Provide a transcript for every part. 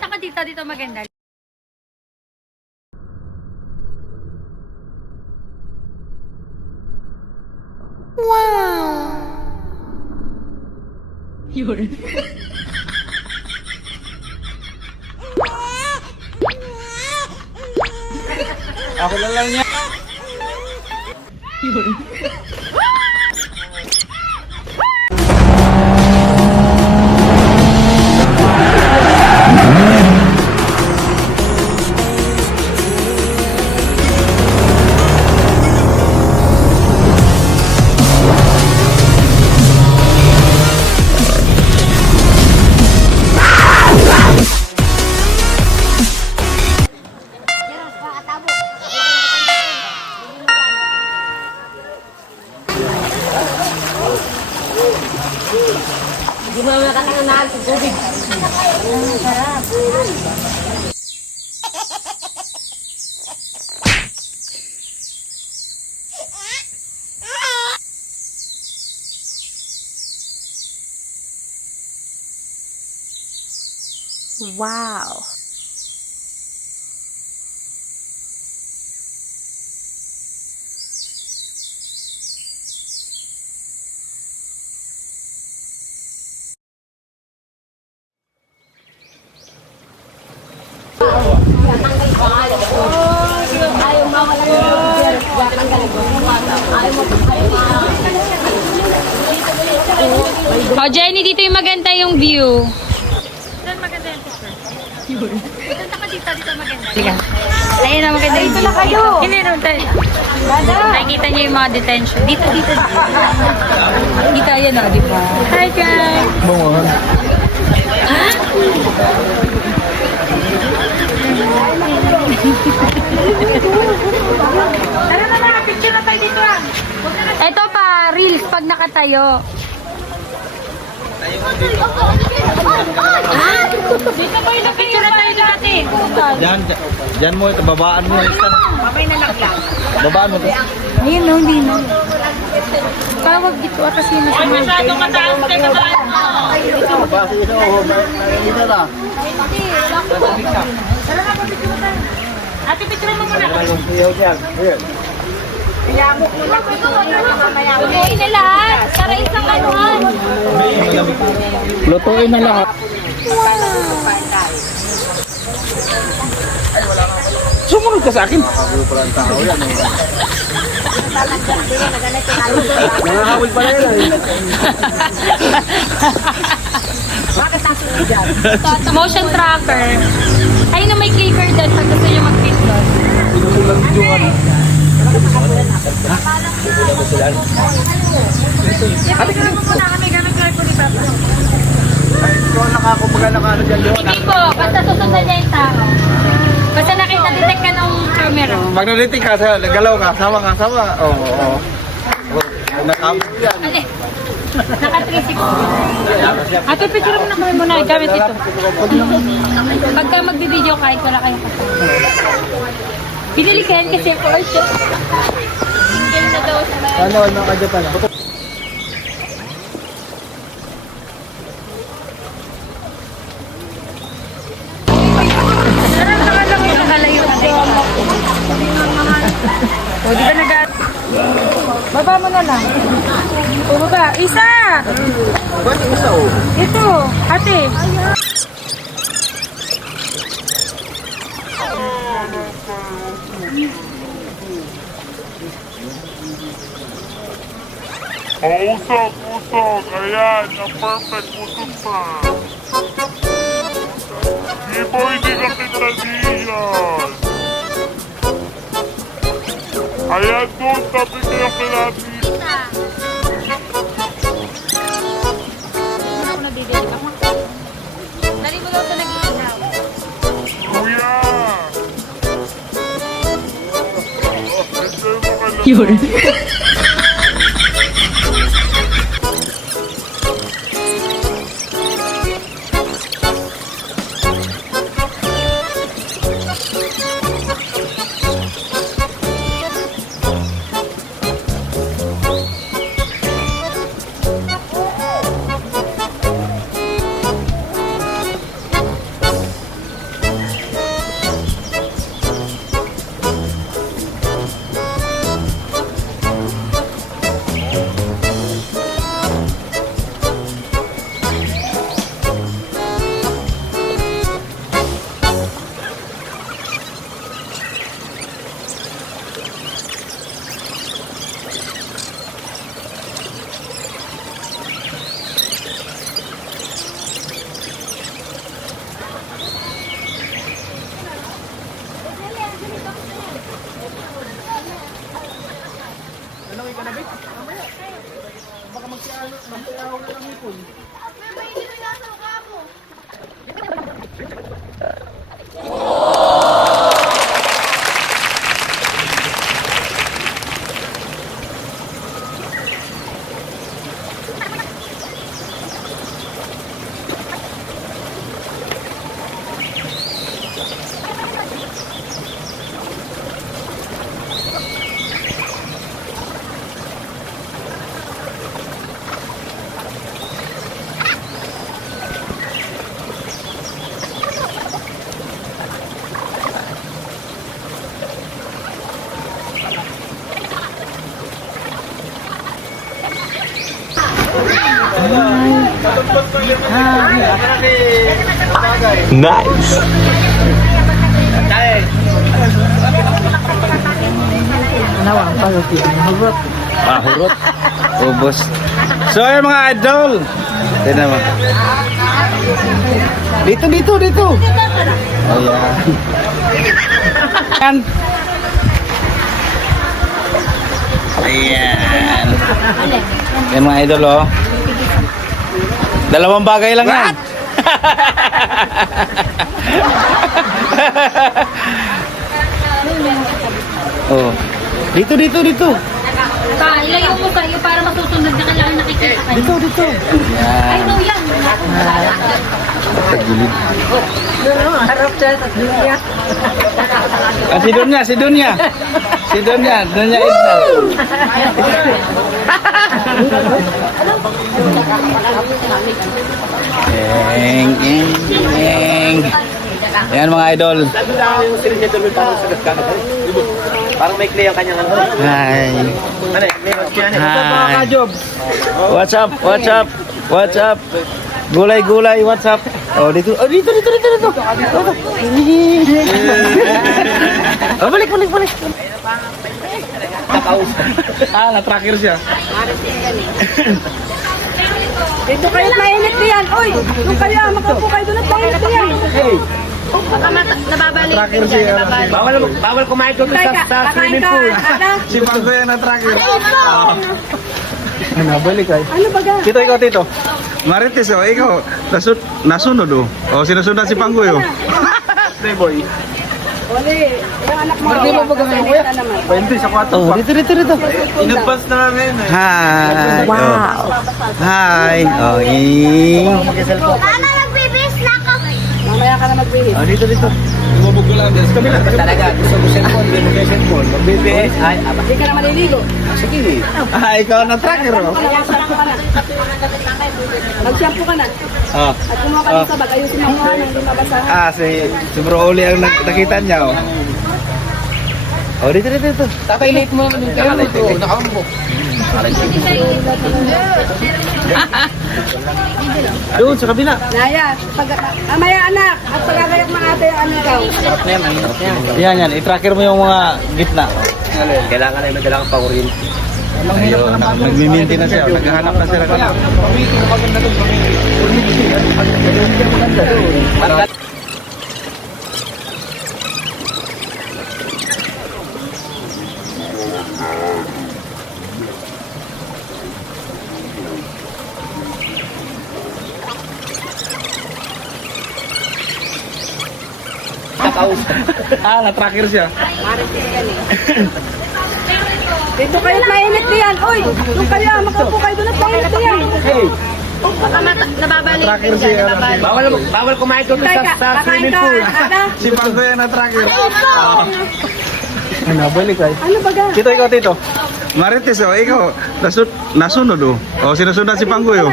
Punta ka dito, dito maganda. Wow! Yun. Ako lang niya. Yun. Hindi mo makakanaan sa tubig. Sarap. Wow! Oh, Jenny, dito yung maganda yung view. Saan maganda yung picture? Yun. Punta ka dito, dito maganda. Sige. Ayun na maganda yung view. Dito na kayo. Hindi naman tayo. Nakikita niyo yung mga detention. Dito, dito. Dito, ayun o, di ba? Hi, guys! Bungahan. Ah? Tara na na, picture na tayo dito ah. Ito pa, reels pag nakatayo. Dito ba yung picture na tayo dati? Diyan mo ito, babaan mo ito. Mamay na lang. Babaan mo ito. Ayun no, hindi no. Tawag dito at kasi na Ay, masyadong mataas ka naman. Basi ito, dito na. Ate, picture mo muna. Yung siyaw dyan. Here. Pinamok mo lang ito. Lutuin na lahat para isang anuhan. Lutuin na lahat. Sumunod ka sa akin. Nangahabol pala yun. Bakit ang sunod dyan? Motion tracker. Ay na may clicker dyan pag gusto nyo mag-pindot. Pinusulag yung ano. Ate, ka naman muna kami. Gamit ko po ni Papa. Ay, ikaw nakakumbaga na ano dyan doon. Hindi po, basta susundan niya yung tao. Basta nakita-detect ka ng camera. Magna-detect ka, galaw ka, sama. Oo. Nakabot yan. Ate, naka-360. Ate, picture mo na kami muna. Gamit ito. Pagka magbibideo kahit wala kayong kasama. Pinili ka yan kasi for sure. Single na daw sa mga. Ano, naka-Japan. Nakalayo na din. O, di ba Baba mo na lang. O, baba. Isa! Ba't yung isa oh? Ito, ate. Usog. Ayan, ang perfect usog pa. Di po hindi ka kitadiyan. Ayan doon, tabi ko yung pinapis. Ako nabibili ako. Dali mo daw ito nag-iilaw. Kuya! Yun. Nice. Hurot. Ubos. So ayun mga idol. Tignan mo. Dito. Ayan. Ayan. Yan mga idol oh. Dalawang bagay lang yan. Oh. Dito. Ilayo mo kayo para masusunod na kailangan nakikita kayo. Dito. Ay, Yan. no, yan. Sa gilid. Harap siya sa dunya. Ah, si Dunya. Dunya Edna. Eng. Ayan mga idol. Parang may clay ang kanyang ano. Hi. Hi. What's up? Gulay, what's up? Oh, dito. Oh, balik. Na-tracker siya. Dito kayo mainit diyan. Oy, doon kayo. Magkapo kayo doon at mainit diyan. Hey, Baka nababalik. tracker siya. Bawal kumain doon sa Kakain ka. Ano? Si Pangko yan na-tracker. Nabalik ay. Ano ba ga? Tito, ikaw, Tito. Marites, oh, ikaw. Nasunod, oh. Oh, sinusundan si Pangko, oh. Playboy. Oli, yung anak mo. Hindi mo ba gawin kuya? Pwede sa kwarto. Oh, dito. In-advance na namin. Hi. Wow. Hi. Oh, Mama, magbibis na ako. Mamaya ka na magbihis. Oh, dito. Lumabog ko lang din. Sa kabila. Talaga, gusto mo cellphone. Magbibis. Ay, Hindi ka na maliligo. sige. Ah, ikaw na-tracker, oh. Mag-shampoo ka na. Mag-shampoo ka na. Oh. At kumuha ka ng sabag. Ayusin mo mukha nang hindi mabasahan. Ah, si Bro Oli ang nakita niya, oh. Oh, dito. Tatay, late mo naman yung camera ko. Nakaumbok. Doon, sa kabila. Naya, mamaya anak. At pagkakayak mga ate ang ano ikaw. Sarap na yan, mahirap na yan. Yan. I-tracker mo yung mga gitna. Kailangan na madala ang paurin. Ayun, nagmi-maintain na siya. Naghahanap na sila. Ah, na-tracker siya. Dito kayo mainit diyan. Oy, doon kayo. Magkapo kayo doon at mainit diyan. Hey, Baka nababalik. tracker siya. Bawal kumain doon sa Kakain swimming ka. pool. Ano? Si Pangko yan na-tracker. Nabalik ay. Ano ba ga? Tito, ikaw, Tito. Marites, oh, ikaw. Nasunod, oh. Oh, sinusundan si Pangko, oh.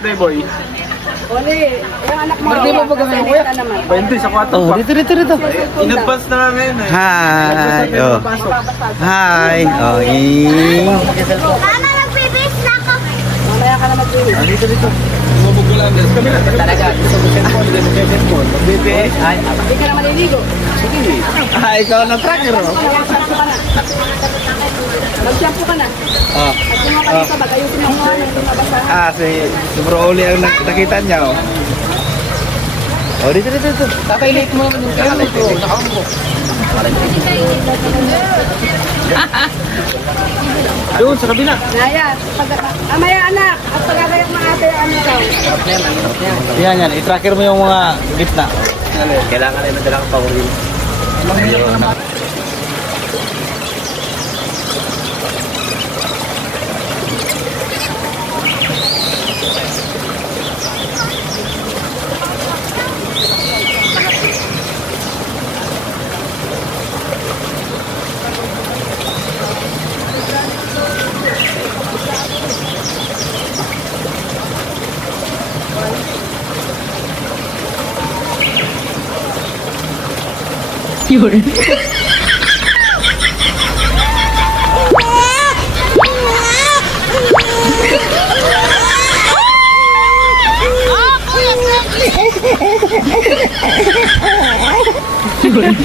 Playboy. Oli, yung anak mo. Hindi mo ba gawin kuya? Pwede sa kwarto. Oh, dito. In-advance na namin. Hi. Oh. Hi. Oh, Mama, magbibis na ako. Mamaya ka na magbihis. dito. Lumabog ko lang din. Sa kabila. Talaga, gusto mo cellphone. Magbibis. Ay, Hindi ka na maliligo. sige. Ah, ikaw na-tracker, oh. Mag-shampoo ka na. Mag-shampoo ka na. Oh. At kumuha ka ng sabag. Ayusin mo mukha nang hindi mabasahan. Ah, si Bro Oli ang nakita niya, oh. Oh, dito. Tatay, late mo naman yung camera ko. Nakaumbok. Doon, sa kabila. Naya, mamaya anak. At pagkakayak mga ate ang ano ikaw. Sarap na yan, mahirap na yan. Yan. I-tracker mo yung mga gitna. Kailangan na madala ang paurin. yun.